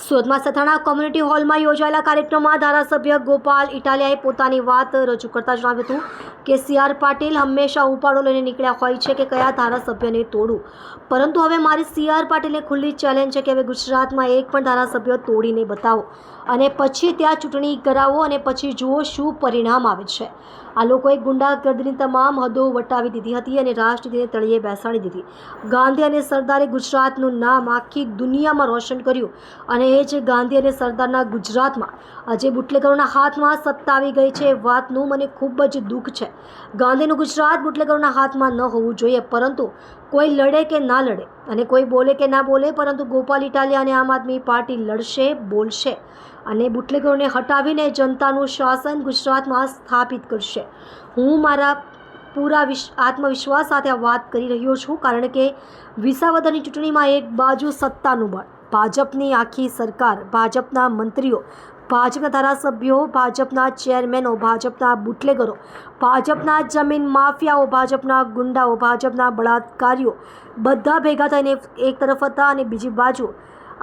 સુરતમાં સથાણા કોમ્યુનિટી હોલમાં યોજાયેલા કાર્યક્રમમાં ધારાસભ્ય ગોપાલ ઇટાલિયાએ પોતાની વાત રજૂ કરતા જણાવ્યું હતું કે સી આર પાટીલ હંમેશા ઉપાડો લઈને નીકળ્યા હોય છે કે કયા ધારાસભ્યને તોડું. પરંતુ હવે મારી સી આર પાટીલને ખુલ્લી ચેલેન્જ છે કે હવે ગુજરાતમાં એક પણ ધારાસભ્ય તોડીને બતાવો. અને પછી ત્યાં ચૂંટણી કરાવો અને પછી જુઓ શું પરિણામ આવે છે. આ લોકોએ ગુંડાગર્દીની તમામ હદો વટાવી દીધી હતી અને રાષ્ટ્રનીતિને તળિયે બેસાડી દીધી. ગાંધી અને સરદારે ગુજરાતનું નામ આખી દુનિયામાં રોશન કર્યું અને એ જ ગાંધી અને સરદારના ગુજરાતમાં આજે બુટલેકરોના હાથમાં સત્તા આવી ગઈ છે એ વાતનું મને ખૂબ જ દુઃખ છે. ગાંધીનું ગુજરાત બુટલેકરોના હાથમાં ન હોવું જોઈએ, પરંતુ કોઈ લડે કે ના લડે અને કોઈ બોલે કે ના બોલે, પરંતુ ગોપાલ ઇટાલિયા અને આમ આદમી પાર્ટી લડશે, બોલશે અને બુટલેગરોને હટાવીને જનતાનું શાસન ગુજરાતમાં સ્થાપિત કરશે. હું મારા પૂરા વિશ, આત્મવિશ્વાસ સાથે વાત કરી રહ્યો છું, કારણ કે વિસાવદરની ચૂંટણીમાં એક બાજુ સત્તાનું બળ, ભાજપની આખી સરકાર, ભાજપના મંત્રીઓ ભાજપના ધારાસભ્યો, ભાજપના ચેરમેનો, ભાજપના બુટલેગરો, ભાજપના જમીન માફિયાઓ, ભાજપના ગુંડાઓ, ભાજપના બળાત્કારીઓ બધા ભેગા થઈને એક તરફ હતા અને બીજી બાજુ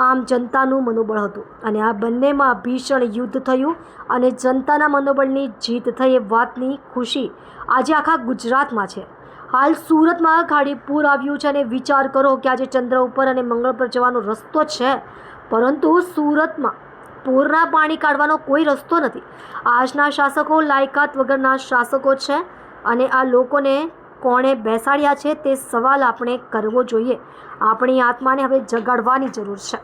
આમ જનતાનું મનોબળ હતું. અને આ બંનેમાં ભીષણ યુદ્ધ થયું અને જનતાના મનોબળની જીત થઈ એ વાતની ખુશી આજે આખા ગુજરાતમાં છે. હાલ સુરતમાં ખાડી પૂર આવ્યું છે અને વિચાર કરો કે આજે ચંદ્ર ઉપર અને મંગળ પર જવાનો રસ્તો છે. પરંતુ સુરતમાં પૂરના પાણી કાઢવાનો કોઈ રસ્તો નથી. આજના શાસકો લાયકાત વગરના શાસકો છે અને આ લોકોને કોણે બેસાડ્યા છે તે સવાલ આપણે કરવો જોઈએ. આપણી આત્માને હવે જગાડવાની જરૂર છે.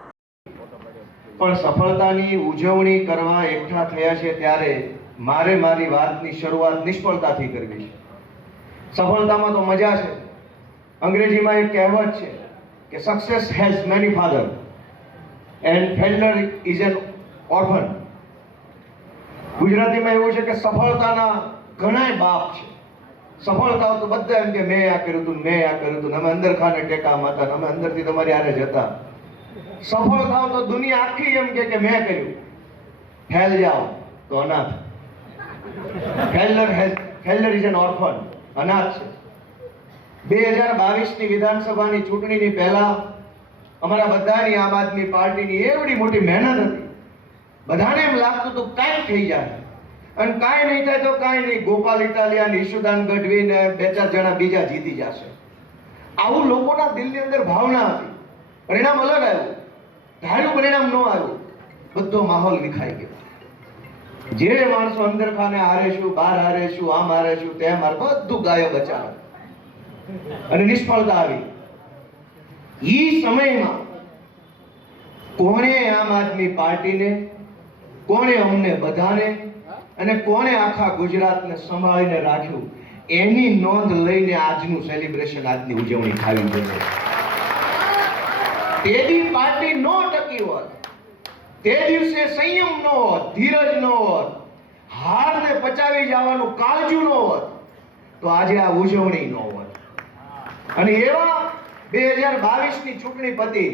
પણ સફળતાની ઉજવણી કરવા એકઠા થયા છે ત્યારે મારે મારી વાતની શરૂઆત નિષ્ફળતાથી કરવી છે. સફળતામાં તો મજા છે. અંગ્રેજીમાં એક કહેવત છે કે success has many father and failure is an orphan, ગુજરાતીમાં એવું છે કે સફળતાના ઘણાય બાપ છે. સફળતા તો બધા એમ કે, મેં આ કર્યું હતું, મેં આ કર્યું હતું અમે અંદર ખાને ટેકા માતા અમે અંદરથી તમારી આરે જતા. સફળ થાવ તો દુનિયા આખી એમ કે કે, મેં કર્યું. ફેલ જાઓ તો અનાથ. Failure failure is an orphan અનાથ છે. બે હજાર બાવીસની વિધાનસભાની ચૂંટણીની પહેલા અમારા બધાની આમ આદમી પાર્ટીની એવડી મોટી મહેનત હતી. બધાને એમ લાગતું હતું કાંઈ થઈ જાય. અને કાંઈ નહીં થાય તો કાંઈ નહીં. ગોપાલ, ઇટાલિયા ને ઈશુદાન, ગઢવી બે ચાર જણા બીજા જીતી જશે. આવું લોકોના દિલની અંદર ભાવના હતી. પરિણામ અલગ આવ્યું. ધાર્યું પરિણામ ન આવ્યું. બધો માહોલ વિખાઈ ગયો. જે માણસો અંદર ખાને હારેશું, બહાર હારેશું, આમ હારેશું, તેમ હારે, બધું ગાયો બચાવે અને નિષ્ફળતા આવી. ઈ સમયમાં કોણે આમ આદમી પાર્ટીને કોણે અમને બધાને અને કોણે આખા ગુજરાતને સંભાળીને રાખ્યું? એની નોંધ લઈને આજનું સેલિબ્રેશન આજની ઉજવણી થવી જોઈએ. તેદી પાર્ટી નો ટકી હોત, તે દિવસે સંયમ નો હોત, ધીરજ નો હોત, હારને પચાવી જવાનું કાળજું નો હોત, તો આજે આ ઉજવણી નો હોત. અને એવા બે હજાર બાવીસની ચૂંટણી પતી,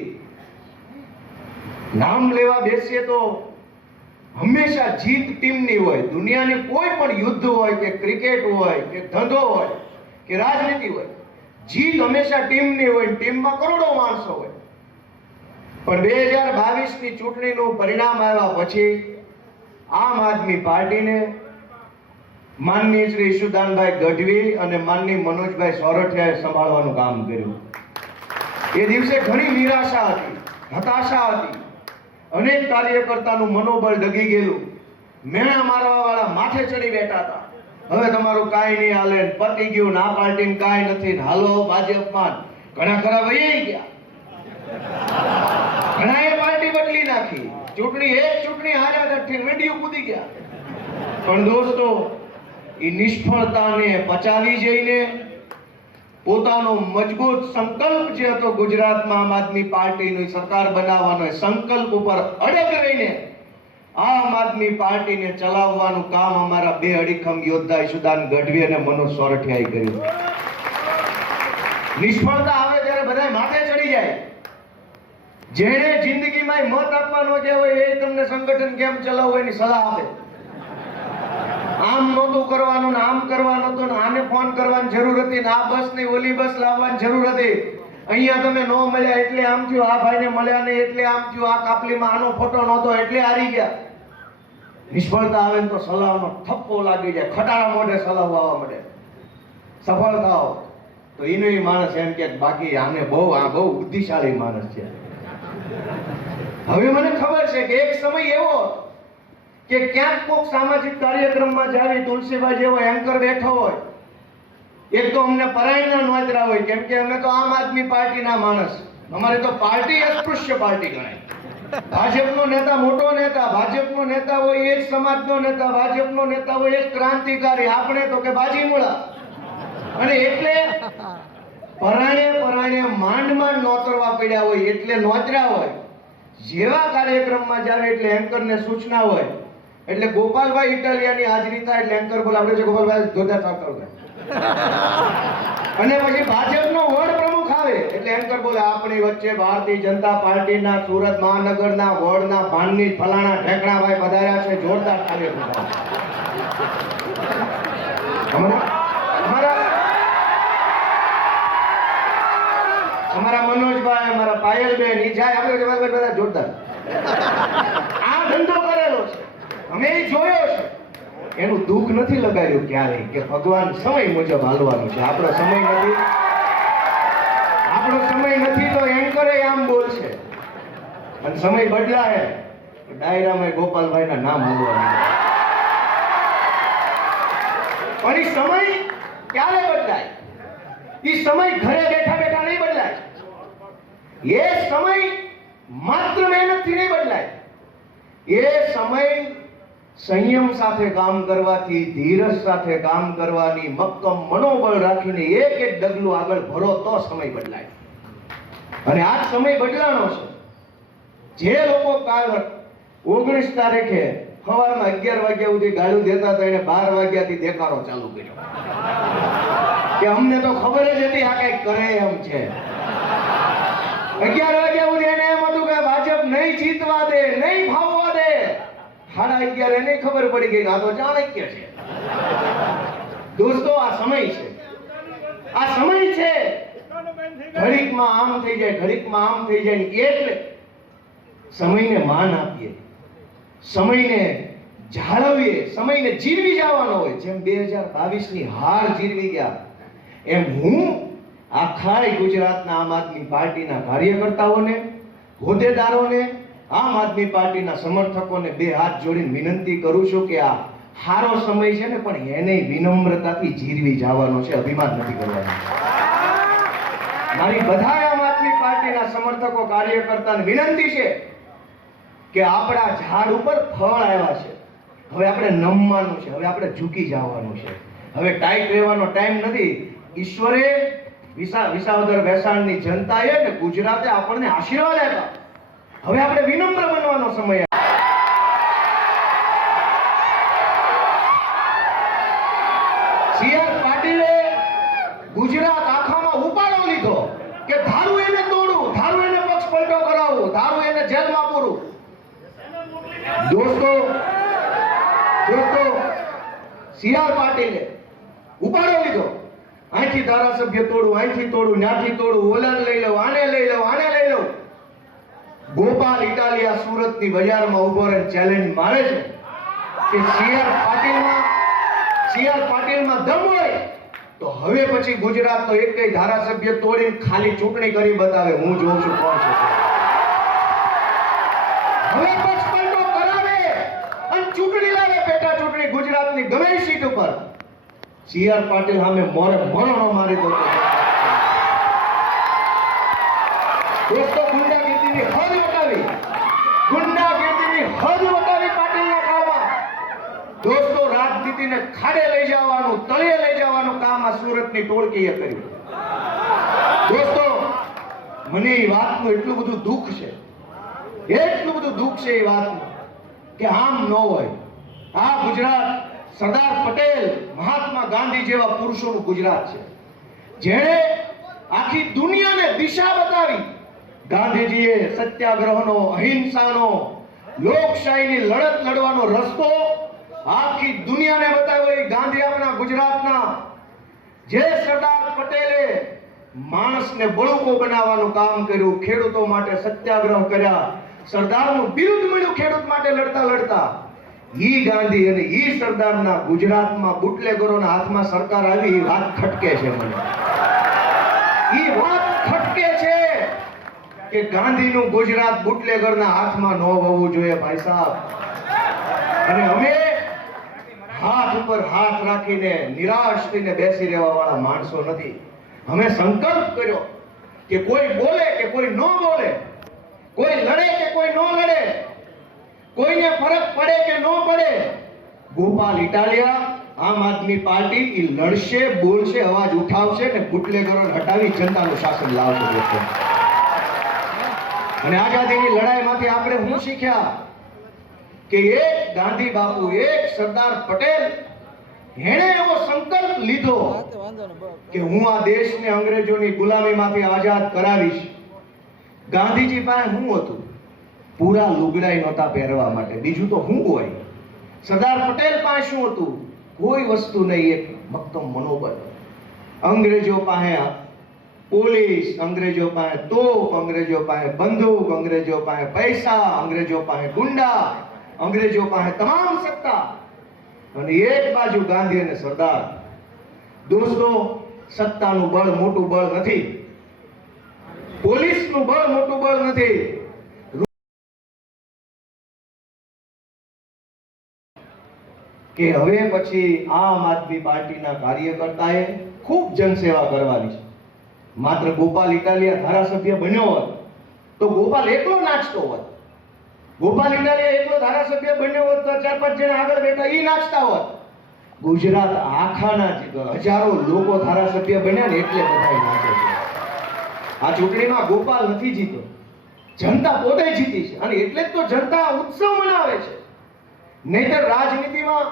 નામ લેવા બેસીએ તો હંમેશા જીત ટીમની હોય, દુનિયાની કોઈ પણ યુદ્ધ હોય, કે ક્રિકેટ હોય, કે ધંધો હોય, કે રાજનીતિ હોય, જીત હંમેશા ટીમની હોય ટીમમાં કરોડો માણસો હોય. પણ બે હજાર બાવીસની ચૂંટણીનું પરિણામ આવ્યા પછી આમ આદમી પાર્ટીને માનનીય શ્રી ઈશુદાનભાઈ ગઢવી અને માનની મનોજભાઈ સોરઠિયાએ સંભાળવાનું કામ કર્યું. એ દિવસે ઘણી નિરાશા હતી, હતાશા હતી. અનેક કાર્યકર્તાનું મનોબળ ડગી ગયેલું. મેણા મારવા વાળા માથે ચડી બેઠા હતા. હવે તમારું કાંઈ નહીં હાલે પતી ગયું, ના પાર્ટી કાંઈ નથી હાલો ભાજપમાં ઘણા ખરા વહી ગયા. ઘણા એ પાર્ટી બદલી નાખી. ચૂંટણી એક ચૂંટણી હાર્યા નથી વીડિયો કૂદી ગયા. પણ દોસ્તો એ નિષ્ફળતાને પચાવી જઈને પોતાનો મજબૂત સંકલ્પ જે હતો ગુજરાતમાં આમ આદમી પાર્ટીની સરકાર બનાવવાનો સંકલ્પ ઉપર અડગ રહીને આમ આદમી પાર્ટીને ચલાવવાનું કામ અમારા બે અડીખમ યોદ્ધા ઈશુદાન ગઢવી અને મનોજ સોરઠિયાએ કર્યું. નિષ્ફળતા આવે ત્યારે બધા માથે ચડી જાય. જેણે જિંદગીમાં મત આપવાનો જે હોય એ તમને સંગઠન કેમ ચલાવવું એની સલાહ આપે. આમ નહોતું કરવાનું ને આમ કરવાનું હતું ને આને ફોન કરવાની જરૂર હતી ને આ બસની ઓલી બસ લાવવાની જરૂર હતી. અહીંયા તમે ન મળ્યા એટલે આમ થયું, આ ભાઈને મળ્યા નહીં એટલે આમ થયું, આ કાપલીમાં આનો ફોટો નહોતો એટલે હારી ગયા. નિષ્ફળતા આવે ને તો સલાહનો થપ્પો લાગી જાય, ખટારા મોઢે સલાહ આવવા મળે. સફળતાઓ તો એનો માણસ એમ કે, બાકી આને બહુ, આ બહુ બુદ્ધિશાળી માણસ છે. હવે મને ખબર છે કે એક સમય એવો કે ક્યાંક કોક સામાજિક કાર્યક્રમમાં જાવી તુલસીભાઈ જેવો એન્કર બેઠો હોય, એક તો અમને પરાયના નોતરા હોય, કેમ કે અમે તો આમ આદમી પાર્ટીના માણસ. અમારે તો પાર્ટી અસ્પૃશ્ય પાર્ટી ગણાય. ભાજપનો નેતા મોટો નેતા, ભાજપનો નેતા હોય એ જ સમાજનો નેતા, ભાજપનો નેતા હોય એ જ ક્રાંતિકારી, આપણે તો કે બાજીમુળા. અને એટલે પરાણે પરાણે માંડ માંડ નોતરવા પડ્યા હોય, એટલે નોતર્યા હોય. જેવા કાર્યક્રમમાં જાવે એટલે એન્કરને સૂચના હોય એટલે ગોપાલભાઈ ઇટાલિયાની હાજરી થાય એટલે એન્કર બોલ. આપણે છે ગોપાલભાઈ ધોધા સાફ કરો અને પછી ભાજપનો વોર્ડ પ્રમુખ આવે એટલે એન્કર બોલે આપણી વચ્ચે ભારતીય જનતા પાર્ટીના સુરત મહાનગરના વોર્ડના ભાનની ફલાણા ઠેકણાભાઈ વધાર્યા છે. જોરદાર તાળીઓ અમારા મનોજભાઈ અમારા પાયલબેન જાય. આપણે બધા જોરદાર. આ ધંધો કરેલો છે અમે જોયો છે. એનું દુઃખ નથી લગાડ્યું ક્યારેય કે ભગવાન સમય મુજબ હાલવાનું છે. આપણો સમય નથી. આપણો સમય નથી તો એન્કરે આમ બોલશે. અને સમય બદલાય. તો ડાયરામાં ગોપાલભાઈના નામ બોલવાનું પણ એ સમય ક્યારે બદલાય? એ સમય ઘરે બેઠા બેઠા નહીં બદલાય. એ સમય માત્ર મહેનતથી નહીં બદલાય. એ સમય સંયમ સાથે કામ કરવાથી, ધીરજ સાથે કામ કરવાની મક્કમ મનોબળ રાખીને એક એક ડગલું આગળ ભરો તો સમય બદલાય. અને આ સમય બદલાનો છે. જે લોકો કાલ ઓગણીસ તારીખે સવારના અગિયાર વાગ્યા સુધી ગાળું દેતા હતા, એને બાર વાગ્યાથી દેખાડો ચાલુ કર્યો. કે અમને તો ખબર જ હતી આ કંઈક કરે એમ છે. અગિયાર વાગ્યા સુધી એને એમ હતું કે ભાજપ નહીં જીતવા દે નહીં ફાવવા દે સાડા અગિયાર એને ખબર પડી ગઈ તો ચાણક્ય છે. દોસ્તો, આ સમય છે. આ સમય છે. ઘડીકમાં આમ થઈ જાય, ઘડીકમાં આમ થઈ જાય એટલે સમયને માન આપીએ. સમયને જાળવીએ. સમયને જીરવી જવાનો હોય. જેમ બે હજાર બાવીસની હાર જીરવી ગયા, એમ હું આખાય ગુજરાતના આમ આદમી પાર્ટીના કાર્યકર્તાઓને, હોદ્દેદારોને આમ આદમી પાર્ટીના સમર્થકોને બે હાથ જોડીને વિનંતી કરું છું કે આ સારો સમય છે ને, પણ એને વિનમ્રતાથી જીરવી જવાનો છે, અભિમાન નથી કરવાનો. મારી બધા આમ આદમી પાર્ટીના સમર્થકો, કાર્યકર્તાને વિનંતી છે કે આપણા ઝાડ ઉપર ફળ આવ્યા છે. હવે આપણે નમવાનું છે, હવે આપણે ઝૂકી જવાનું છે. હવે ટાઈટ રહેવાનો ટાઈમ નથી. ઈશ્વરે વિસા વિસાવદર ભેસાણની જનતાએ ને ગુજરાતે આપણને આશીર્વાદ આપ્યા. હવે આપણે વિનમ્ર બનવાનો સમય. પાટીલે ગુજરાત આખામાં ઉપાડો લીધો કે ધારું એને તોડું, ધારું એને જેલમાં પૂરું દોસ્તો દોસ્તો, સી પાટીલે ઉપાડો લીધો અહીંથી ધારાસભ્ય તોડું, અહીંથી તોડું ન્યાથી તોડું, ઓલાને લઈ લઉં, આને લઈ લઉં, આને લઈ લઉં ગોપાલ ઇટાલિયા સુરતની બજારમાં ઊભો રહે ચેલેન્જ મારે છે કે સીઆર પાટીલમાં સીઆર પાટીલમાં દમ હોય તો હવે પછી ગુજરાતનો એકેય ધારાસભ્ય તોડીને ખાલી ચૂંટણી કરી બતાવે, હું જોઉં છું કોણ છે હવે પક્ષ કરાવે અને ચૂંટણી લાવે પેટા ચૂંટણી ગુજરાતની ગમે સીટ ઉપર સીઆર પાટીલ સામે મોરે મરણો મારી દો. દોસ્તો ગુંડાગીરીની હદ વટાવી ગુંડાગીરીની હદ વટાવી પાટીલના કામમાં દોસ્તો રાજનીતિને ખાડે લઈ જવાનું તળિયે લઈ જવાનું કામ આ સુરતની ટોળકીએ કર્યું? દોસ્તો, મને એ વાતનું એટલું બધું દુઃખ છે, એટલું બધું દુઃખ છે એ વાતનું, કે આમ ન હોય. આ ગુજરાત સરદાર પટેલ, મહાત્મા ગાંધી જેવા પુરુષોનું ગુજરાત છે. જેણે આખી દુનિયાને દિશા બતાવી. ગાંધીજીએ સત્યાગ્રહનો, અહિંસાનો, લોકશાહીની લડત લડવાનો રસ્તો આખી દુનિયાને બતાવ્યો. એ ગાંધી આપણા ગુજરાતના જે સરદાર પટેલે માણસને બળુકો બનાવવાનું કામ કર્યું, ખેડૂતો માટે સત્યાગ્રહ કર્યા, સરદારનું બિરુદ મળ્યું ખેડૂત માટે લડતા લડતા. ઈ ગાંધી અને ઈ સરદારના ગુજરાતમાં બુટલેગરોના હાથમાં સરકાર આવી એ વાત ખટકે છે મને. ઈ વાત ખટકે છે કે ગાંધીનું ગુજરાત બુટલેગરના હાથમાં ન હોવું જોઈએ ભાઈ સાહેબ. અને અમે હાથ ઉપર હાથ રાખીને નિરાશ થઈને બેસી રહેવા વાળા માણસો નથી. અમે સંકલ્પ કર્યો કે કોઈ બોલે કે કોઈ ન બોલે, કોઈ લડે કે કોઈ ન લડે, કોઈને ફરક પડે કે ન પડે, ગોપાલ ઇટાલિયા, આમ આદમી પાર્ટી એ લડશે, બોલશે, અવાજ ઉઠાવશે ને બુટલેગરોને હટાવી જનતાનું શાસન લાવશે. અને આઝાદીની લડાઈમાંથી આપણે શું શીખ્યા? કે એક ગાંધી બાપુ એક સરદાર પટેલ એણે એવો સંકલ્પ લીધો કે હું આ દેશને અંગ્રેજોની ગુલામીમાંથી આઝાદ કરાવીશ. ગાંધીજી પાસે શું હતું? પૂરા લુગડાઈ નહોતા પહેરવા માટે. બીજું તો હું હોય? સરદાર પટેલ પાસે શું હતું? કોઈ વસ્તુ નહીં એક મક્તમ મનોબળ. અંગ્રેજો પાસે પોલીસ અંગ્રેજો પાસે તોપ અંગ્રેજો પાસે બંદૂક અંગ્રેજો પાસે પૈસા અંગ્રેજો પાસે ગુંડા. અંગ્રેજો પાસે તમામ સત્તા અને એક બાજુ ગાંધી અને સરદાર. દોસ્તો, સત્તાનું બળ મોટું બળ નથી. પોલીસનું બળ મોટું બળ નથી. કે હવે પછી આમ આદમી પાર્ટીના કાર્યકર્તાએ ખૂબ જનસેવા કરવાની છે. માત્ર ગોપાલ ઇટાલિયા ધારાસભ્ય બન્યો હોત, તો ગોપાલ એકલો નાચતો હોત. ગોપાલ ઇટાલિયા એકલો ધારાસભ્ય બન્યો હોત તો ચાર પાંચ જણા આગળ બેઠા એ નાચતા હોત. ગુજરાત આખાના હજારો લોકો ધારાસભ્ય બન્યા ને એટલે બધા નાચે છે. આ ચૂંટણીમાં ગોપાલ નથી જીતો જનતા પોતે જીતી છે અને એટલે જ તો જનતા ઉત્સવ મનાવે છે. નહીતર રાજનીતિમાં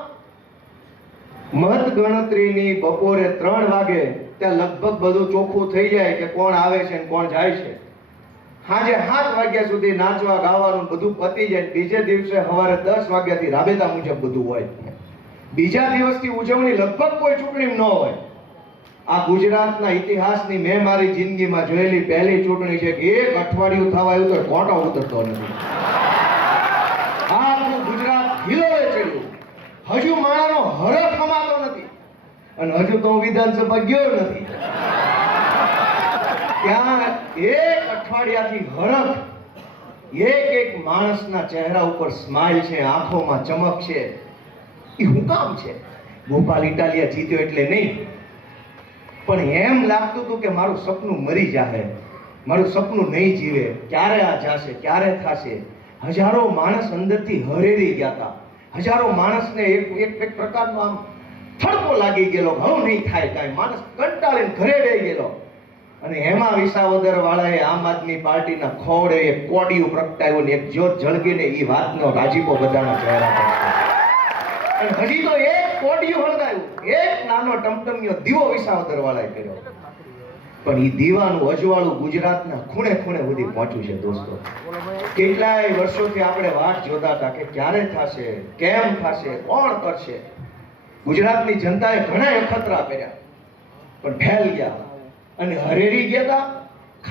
મત ગણતરીની બપોરે ત્રણ વાગે ત્યાં લગભગ બધું ચોખ્ખું થઈ જાય કે કોણ આવે છે ને કોણ જાય છે. સાંજે સાત વાગ્યા સુધી નાચવા, ગાવાનું બધું પતી જાય બીજે દિવસે સવારે દસ વાગ્યાથી રાબેતા મુજબ બધું હોય. બીજા દિવસથી ઉજવણી લગભગ કોઈ ચૂંટણી ન હોય. આ ગુજરાતના ઇતિહાસની મેં મારી જિંદગીમાં જોયેલી પહેલી ચૂંટણી છે કે એક અઠવાડિયું થવા આવ્યું તો કોટો ઉતરતો નથી. આખું ગુજરાત હિલોએ ચડ્યું. હજુ માણાનો હરખ હમાતો નથી. અને હજુ તો હું વિધાનસભા ગયો નથી. ત્યાં એક અઠવાડિયાથી હરખ એક એક માણસના ચહેરા ઉપર સ્માઇલ છે, આંખોમાં ચમક છે. એ હું કામ છે? ગોપાલ ઇટાલિયા જીત્યો એટલે નહીં. પણ એમ લાગતું હતું કે મારું સપનું મરી જાહે. મારું સપનું નહીં જીવે. ક્યારે આ જાશે? ક્યારે થાશે? હજારો માણસ અંદરથી હરેરી ગયા હતા હજારો માણસને એક એક એક પ્રકારનો આમ થડકો લાગી ગયેલો. હવે નહીં થાય કાંઈ. માણસ કંટાળીને ઘરે રહી ગયેલો. અને હેમા વિસાવદર વાળાએ આમ આદમી પાર્ટીના ખોડે એક કોડિયું પ્રગટાવ્યું ને એક જ્યોત જળગીને એ વાતનો રાજીપો બધાના ચહેરા અને હજી તો એક કોડિયું હળગાયું. એક નાનો ટમટમિયો દીવો વિસાવદર વાળાએ કર્યો. પણ એ દીવાનું અજવાળું ગુજરાતના ખૂણે ખૂણે સુધી પહોંચ્યું છે દોસ્તો. કેટલાય વર્ષોથી આપણે વાટ જોતા હતા કે ક્યારે થશે, કેમ થશે, કોણ કરશે? ગુજરાતની જનતાએ ઘણા અખતરા કર્યા. પણ ફેલ ગયા. અને હરેરી ગયા હતા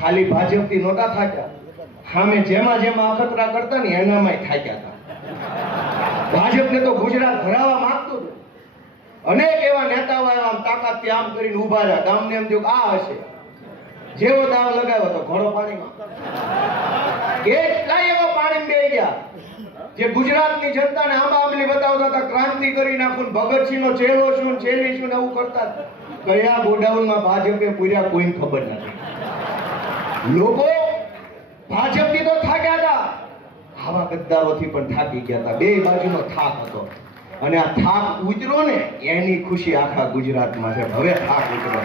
ખાલી ભાજપથી નહોતા થાક્યા. સામે જેમાં જેમાં અખતરા કરતા ને એનામાંય થાક્યા હતા. ભાજપને તો ગુજરાત ભરાવા માંગતું હતું. અનેક એવા નેતાઓ આવ્યા, આમ તાકાતથી આમ કરીને ઊભા રહ્યા. ગામને એમ થયું આ હશે. જેવો દાવ લગાવ્યો તો ઘોડો પાણીમાં. કેટલાય એવા પાણી બે ગયા. જે ગુજરાતની જનતાને આંબા આંબલી બતાવતા હતા, ક્રાંતિ કરી નાખું ભગતસિંહનો ચેલો શું ને ચેલી શું ને એવું કરતા હતા. કયા ગોડાઉનમાં ભાજપે પૂર્યા કોઈને ખબર નથી. લોકો ભાજપથી તો થાક્યા હતા. આવા ગદ્દારોથી પણ થાકી ગયા હતા. બે બાજુનો થાક હતો. અને આ થાક ઉજરો ને, એની ખુશી આખા ગુજરાતમાં છે. હવે થાક ઉતરો.